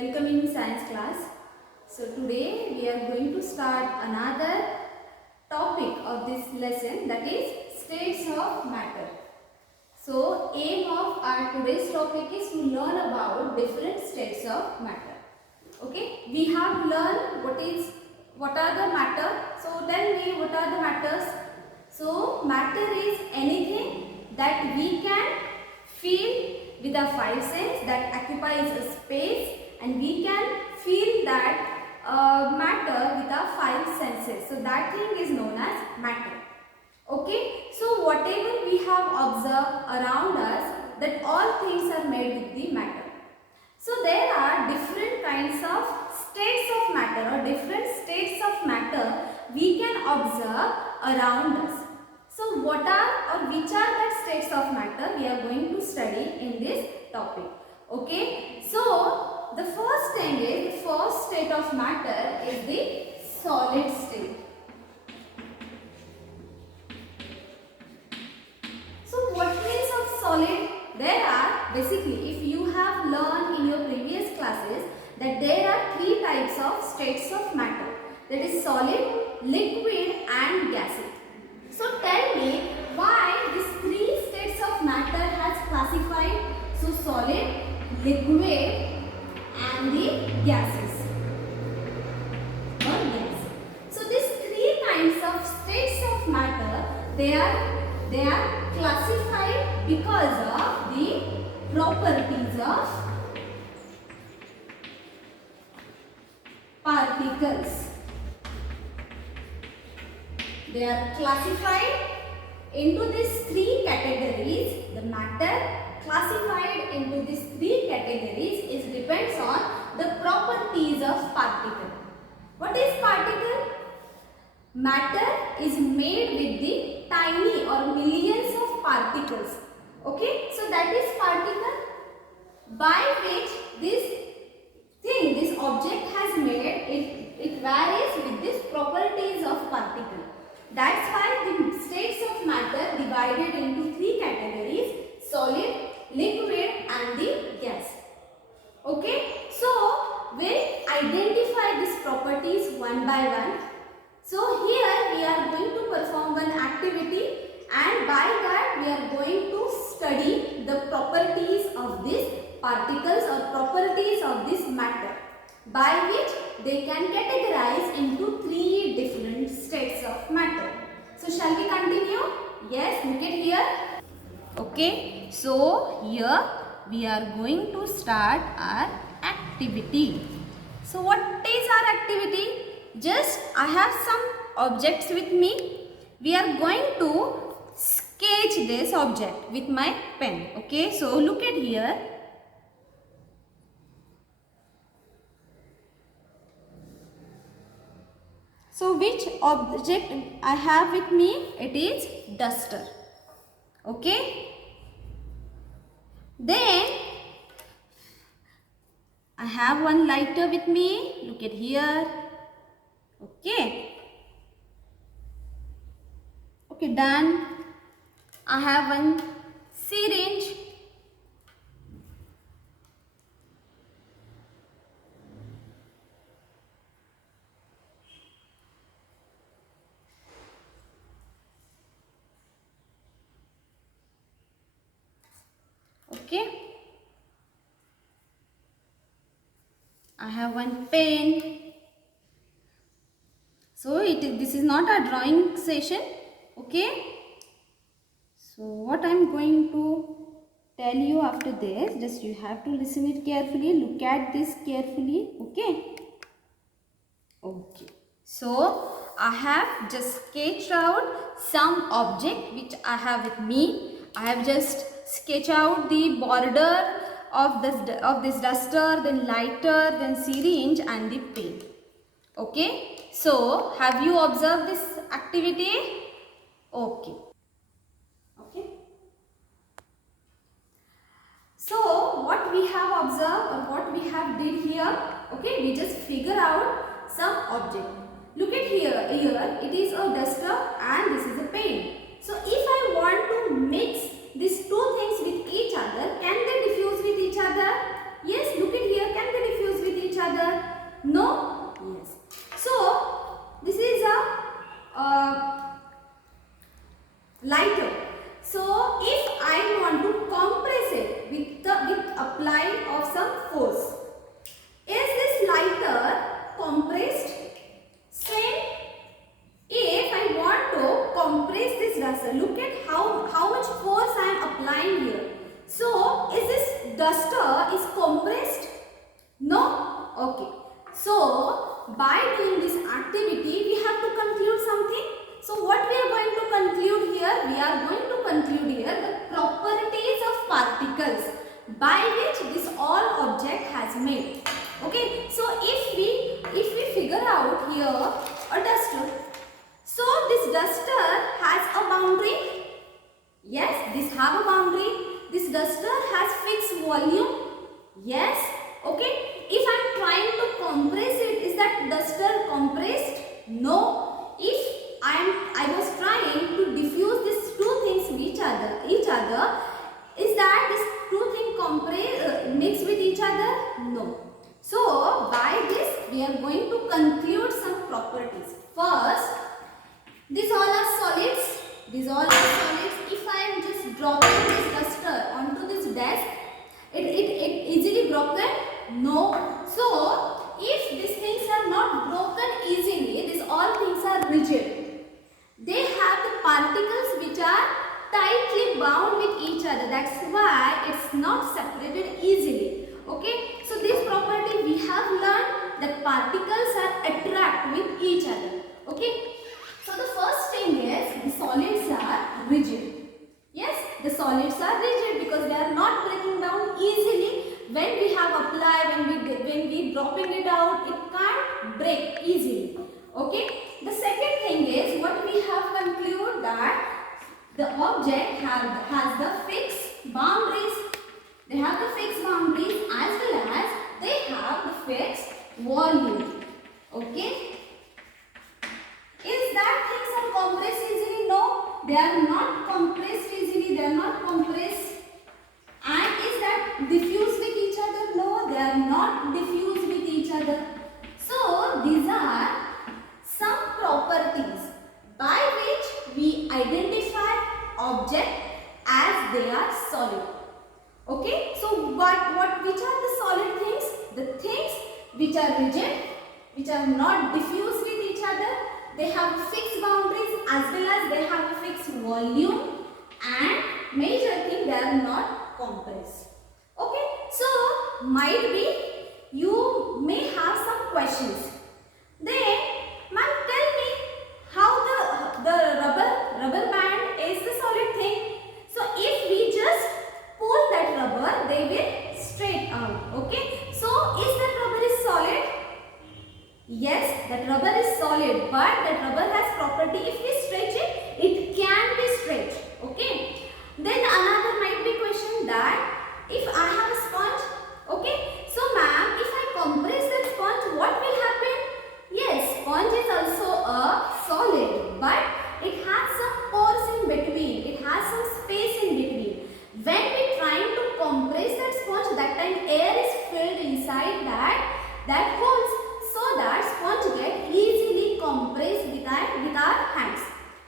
Welcome in science class. So today we are going to start another topic of this lesson, that is states of matter. So aim of our today's topic is to learn about different states of matter. Okay, we have learned what are the matter. So tell me, what are the matters? So matter is anything that we can feel with our five senses, that occupies a space, and we can feel that matter with our five senses. So that thing is known as matter. Okay, so whatever we have observed around us, that all things are made with the matter. So there are different kinds of states of matter, or different states of matter we can observe around us. So what are or which are that states of matter we are going to study in this topic. Okay, so the first thing is, the first state of matter is the solid state. So what means of solid? There are basically, if you have learned in your previous classes, that there are three types of states of matter, that is solid, liquid and gaseous. So tell me why these three states of matter has classified, so solid, liquid and the gases or gas. So these three kinds of states of matter, they are classified because of the properties of particles. They are classified into these three categories. The matter classified into these three categories is depends on the properties of particle. What is particle? Matter is made with the tiny or millions of particles. Okay, so that is particle by which this object has made, it varies with these properties of particle. That's why the states of matter divided into three categories: solid, liquid and the gas. Okay, so we'll identify these properties one by one. So here we are going to perform one activity, and by that we are going to study the properties of these particles or properties of this matter, by which they can categorize into three different states of matter. So shall we continue? Yes, look at here. Okay, so here we are going to start our activity. So what is our activity? Just I have some objects with me. We are going to sketch this object with my pen. Okay, so look at here. So which object I have with me? It is duster. Okay. Then I have one lighter with me. Look at here. Okay. Okay, done. I have one syringe. Okay. I have one pen. So this is not a drawing session. Okay. So what I am going to tell you after this, just you have to listen it carefully. Look at this carefully. Okay. Okay. So I have just sketched out some object which I have with me. I have just sketched out the border of this duster, then lighter, then syringe and the pen. Okay. So have you observed this activity? Okay. Okay. So what we have observed or what we have did here, okay, we just figure out some object. Look at here, it is a duster and this is a pen. So if I want to mix these two things with each other, can they diffuse with each other? Yes, look at here, can they diffuse with by doing this activity, we have to conclude something. So what we are going to conclude here? We are going to conclude here the properties of particles by which this all object has made. Okay, so if we figure out here a duster, so this duster has a boundary. Yes, this have a boundary. This duster has fixed volume. Yes, okay. If I am trying to compress it, is that duster compressed? No. If I was trying to diffuse these two things with each other, is that this two things mix with each other? No. So by this we are going to conclude some properties. First, these all are solids. These all are solids. If I am just dropping this duster onto this desk, it easily broken? No. So if these things are not broken easily, these all things are rigid. They have the particles which are tightly bound with each other. That's why it's not separated easily. Okay. So this property we have learned that particles are attract with each other. Okay. So the first thing is the solids are rigid. Yes, the solids are rigid because they are not breaking down easily. When we have applied, when we dropping it out, it can't break easily. Okay. The second thing is what we have concluded that the object has the fixed boundaries. They have the fixed boundaries as well as they have the fixed volume. Okay. Is that things are compressed easily? No, they are not compressed easily. They are not compressed. And is that diffused with each other? No, they are not diffused with each other. So these are some properties by which we identify object as they are solid. Okay, so which are the solid things? The things which are rigid, which are not diffused with each other. They have fixed boundaries as well as they have a fixed volume, and major thing they are not compressed. Okay, so might be you may have some questions. Then, ma'am, tell me how the rubber band is the solid thing. So if we just pull that rubber, they will straight out. Okay, so is that rubber is solid? Yes, that rubber is solid, but that rubber has property. If we stretch it, it can be stretched. Okay. Then another might be question that if I have a sponge, okay. So ma'am, if I compress that sponge, what will happen? Yes, sponge is also a solid, but it has some pores in between. It has some space in between. When we trying to compress that sponge, that time air is filled inside that holes. So that sponge get easily compressed with our hands.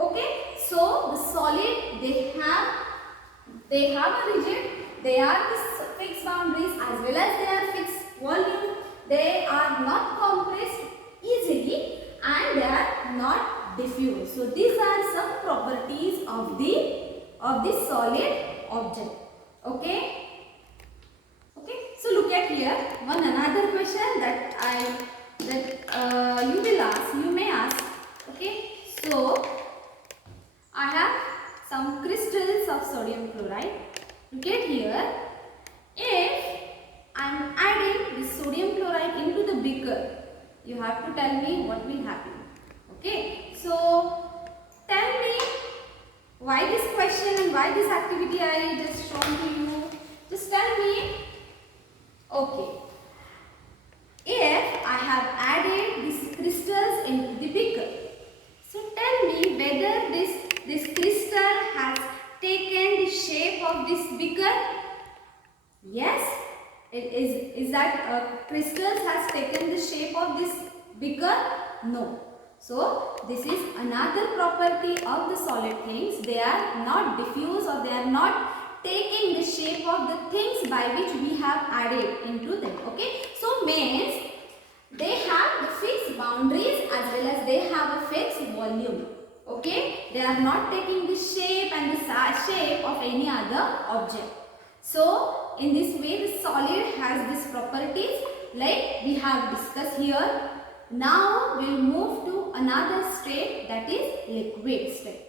Okay, so the solid they have a rigid, they are the fixed boundaries as well as they are fixed volume. They are not compressed easily and they are not diffused. So these are some properties of the solid object. Okay. Okay. So look at here one another question that you may ask. Okay, so I have some crystals of sodium chloride. Look at here. If I am adding this sodium chloride into the beaker, you have to tell me what will happen. Okay, so tell me why this question and why this activity I just shown to you. Just tell me. Okay. If I have added these crystals into the beaker, so tell me whether this crystal has taken the shape of this beaker. Yes, it is that crystals has taken the shape of this beaker? No. So this is another property of the solid things. They are not diffuse or they are not taking the shape of the things by which we have added into them. Okay, so means they have the fixed boundaries as well as they have a fixed volume. Okay, they are not taking the shape and the shape of any other object. So in this way the solid has these properties like we have discussed here. Now we'll move to another state, that is liquid state.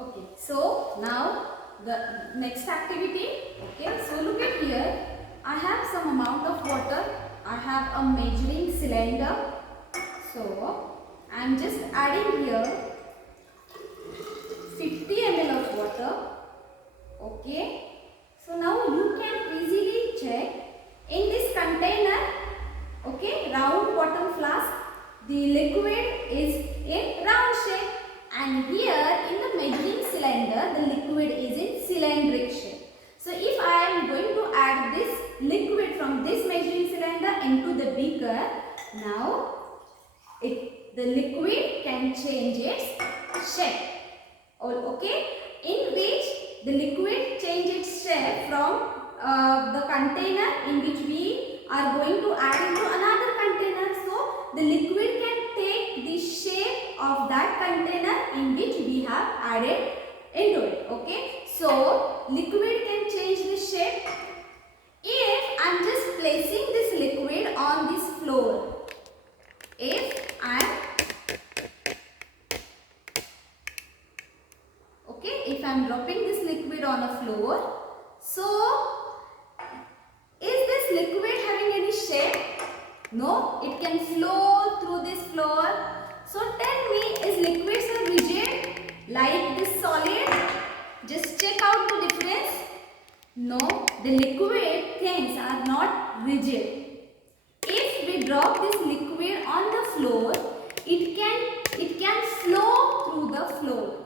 Okay, so now the next activity. Okay, so look at here. I have some amount of water. I have a measuring cylinder. So I am just adding here 50 ml of water. Okay, so now you can easily check in this container. Okay, round bottom flask, the liquid is in round shape, and here in the measuring cylinder the liquid is in cylindric shape. So if I am going to add this liquid from this measuring cylinder into the beaker, now the liquid can change its shape. Okay, in which the liquid change its shape from the container in which we are going to add into another container. So the liquid can take the shape of that container in which we have added into it. Okay, so liquid can change the shape. If I am just placing this liquid on this floor, if I am dropping this liquid on a floor, so is this liquid having any shape? No, it can flow through this floor. So tell me, is liquids are rigid like this solid? Just check out the difference. No, the liquid things are not rigid. If we drop this liquid on the floor, it can flow through the floor.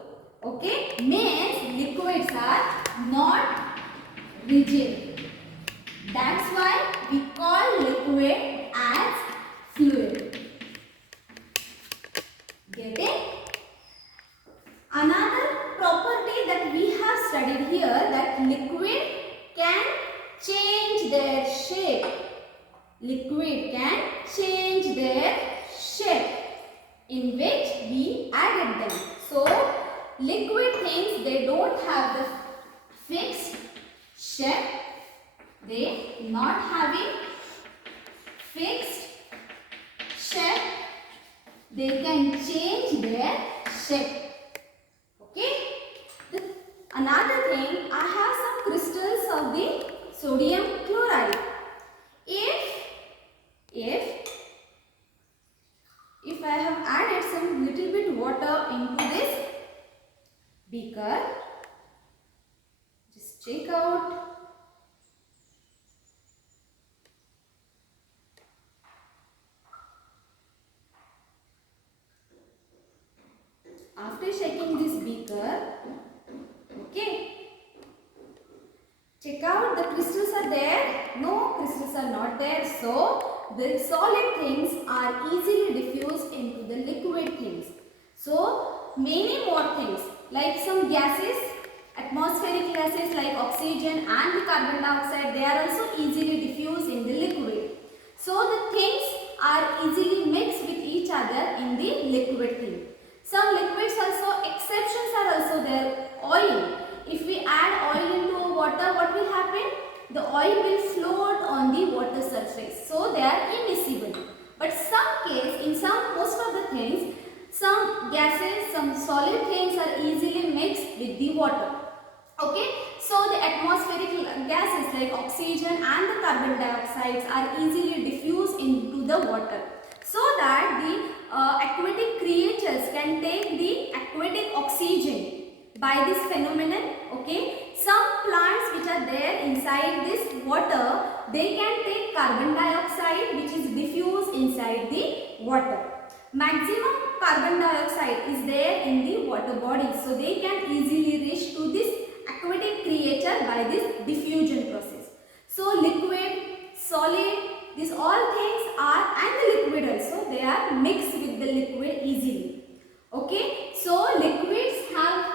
Okay, means liquids are not rigid. That's why we call liquid as fluid. Get it? Another property that we have studied here, that liquid can change their shape. Liquid can change their shape in which we added them. So liquid things, they don't have the fixed shape. They not having fixed shape. They can change their shape. Okay. Another thing, I have some crystals of the sodium chloride. If I have added some little bit water into this beaker, just check out. After shaking this beaker, okay, check out, the crystals are there. No, crystals are not there. So the solid things are easily diffused into the liquid things. So many more things like some gases, atmospheric gases like oxygen and the carbon dioxide, they are also easily diffused in the liquid. So the things are easily mixed with each other in the liquid thing. Some liquids also, exceptions are also there. Oil. If we add oil into water, what will happen? The oil will float on the water surface. So they are immiscible. But most of the things, some gases, some solid things are easily mixed with the water. Okay. So the atmospheric gases like oxygen and the carbon dioxide are easily diffused into the water, so that the aquatic creatures can take the aquatic oxygen by this phenomenon. Okay, some plants which are there inside this water, they can take carbon dioxide which is diffused inside the water. Maximum carbon dioxide is there in the water body, so they can easily reach to this aquatic creature by this diffusion process. So liquid, solid, these all things are, and the liquid also, they are mixed with the liquid easily. Okay, so liquids have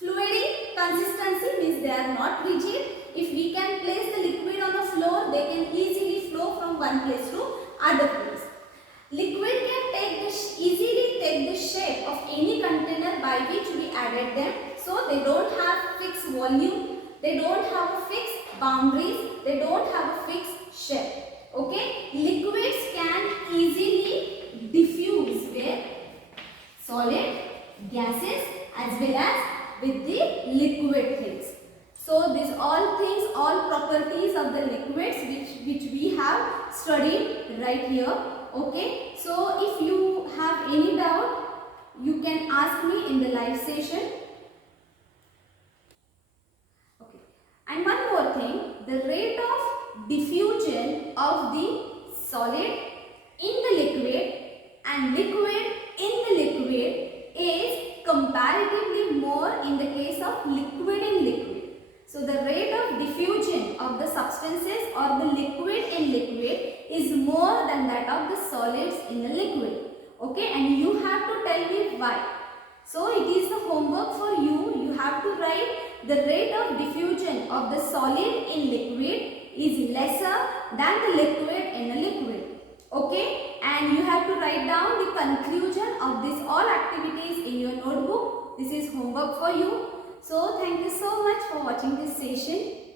fluidic consistency, means they are not rigid. If we can place the liquid on the floor, they can easily flow from one place to other place. Liquid can easily take the shape of any container by which we added them. So they don't have fixed volume, they don't have fixed boundaries, they don't have a fixed shape. Okay, liquids can gases as well as with the liquid things. So these all things, all properties of the liquids which we have studied right here. Okay, so if you have any doubt, you can ask me in the live session. Okay, and one more thing, the rate of diffusion of the solid in the liquid and liquid in the liquid is comparatively more in the case of liquid in liquid. So the rate of diffusion of the substances or the liquid in liquid is more than that of the solids in the liquid. Okay, and you have to tell me why. So it is the homework for you. You have to write the rate of diffusion of the solid in liquid is lesser than the liquid in a liquid. Okay, and you have to write down the conclusion of these all activities in your notebook. This is homework for you. So thank you so much for watching this session.